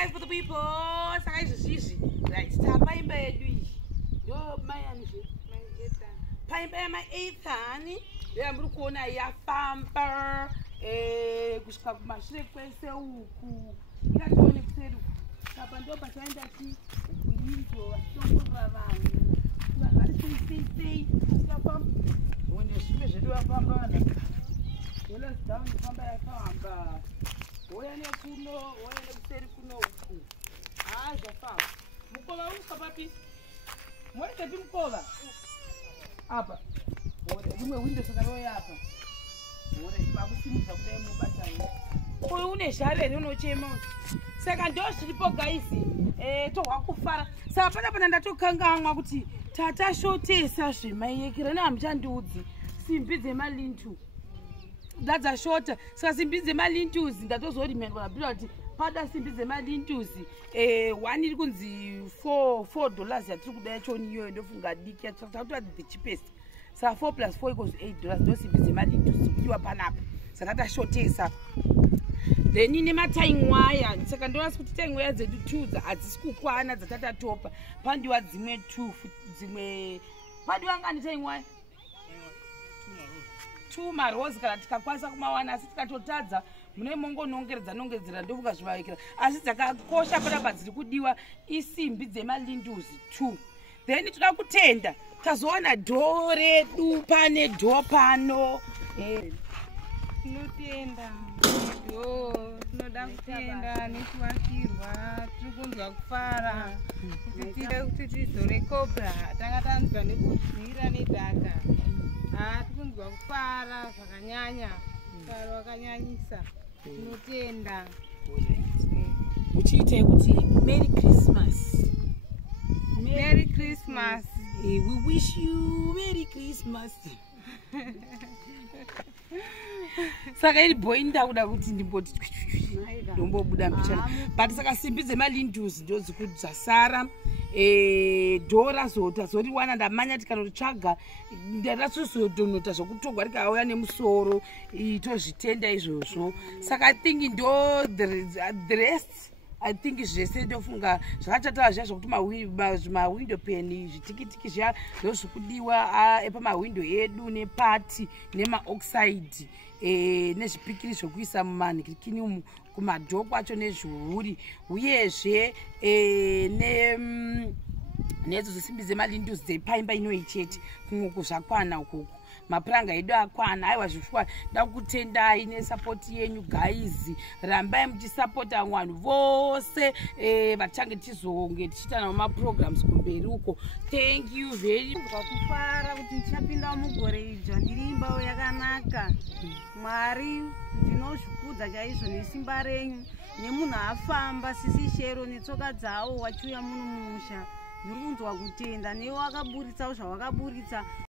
guys, for the people. Right, start by bed. Yo, my my eighth honey. Yeah, Brukona, ya pamper. Kushka mashre kwese uku. Ya tuone kuseru. Kapando pasenda ki. Kuinjo, asongo ravani. Kuangari sei. Kapam. When you speak, you do a pamper. Let's down the pamper ya pamper. Oyane kuno, oyane kuseru kuno uku. Ah, jafa. Mukola uka papi. Mwete bimkola. Apa. Rimwe window sakaroya apa. Bakusimuza kudai mubatani. Uyu une share unochema. Saka ndoshiripo guys. Tohwa kufara. Saka pana ndatokangamwa kuti tata shotesa zvemayekera nehamchandiudzi. Simbi dzemalintu. Dadza shota. Saka simbi dzemalintuzi ndatozorimenwa bhira kuti pada simbi dzemalintuzi. One iri kunzi $4 yatiri kudai choniyo ndofunga diki yatsaka the cheapest. So 4 plus 4 equals $8. Those simbi dzemalintuzi kudiwa panapa. Saka tashotesa. Then ine matying wire. Saka ndorasi kuti tying wire dzedu 2 hadzisi kukwana dzatatatopa. Pandiwa dzimwe 2 dzimwe. Pandiwa ngani tying wire? 2 marozi kana tikakwanisa kumawana asi tikatotadza mune mongonongedzera ndofunga zvivavekera asi dzakakosha panapa dziri kudiwa isimbi dzemalinduzi 2. Then toda kutenda tazowana dhoo redu pane dhoo pano. Tinotenda tinoda kutenda nekuwakirwa tiri kunzwa kufara kuti tizore cobra tanga tanzwa nekuzvira nedhaka. Tiri kunzwa kufara zvakanyanya kufara wakanyanyisa. Tinotenda uchiite kuti Merry Christmas. Merry Christmas. We wish you Merry Christmas. Saka iri boy ndakuda kuti ndimboti ndombobuda mbichana but saka simbi dzemalinduzi ndodzasara. Dhora zotazoriwana ndamanya tikanotsvaga ndatasozodonota zvokutogwa rikauya nemusoro tozvitenda izvozvo. Saka I think ndo the rest I think zvese ndofunga zvakatataura zviya zvokuti mawindow pen zvitikitiki zviya ndozvikudiwa epamawindow edu nepati nemaoxide nezvipikiri zvokuisa mumanhikini umu kumadhoo kwacho nezviuri uyezve nedzo dzesimbi dzemalinduzi dzepaimba inoichete kun'uku zvakwana ukoko. Mapuranga edu akwana. Aiwa zvishwa ndakutendai nesapoti yenyu guys. Rambai muchisapota vanhu vose vatange tizonge tichiita nawo maprograms kumberi uko. Thank you very much. Kufara kuti ndichapinda mugore idzva ndiri imba yakanaka. Mwari ndinozvikudza chaizvo nesimba renyu nemunhu afamba sisi shero netsoka dzawo wachiuya muno mumusha. Ndiri kunzwa kutenda newe wakaburitsawo zvawakaburitsa.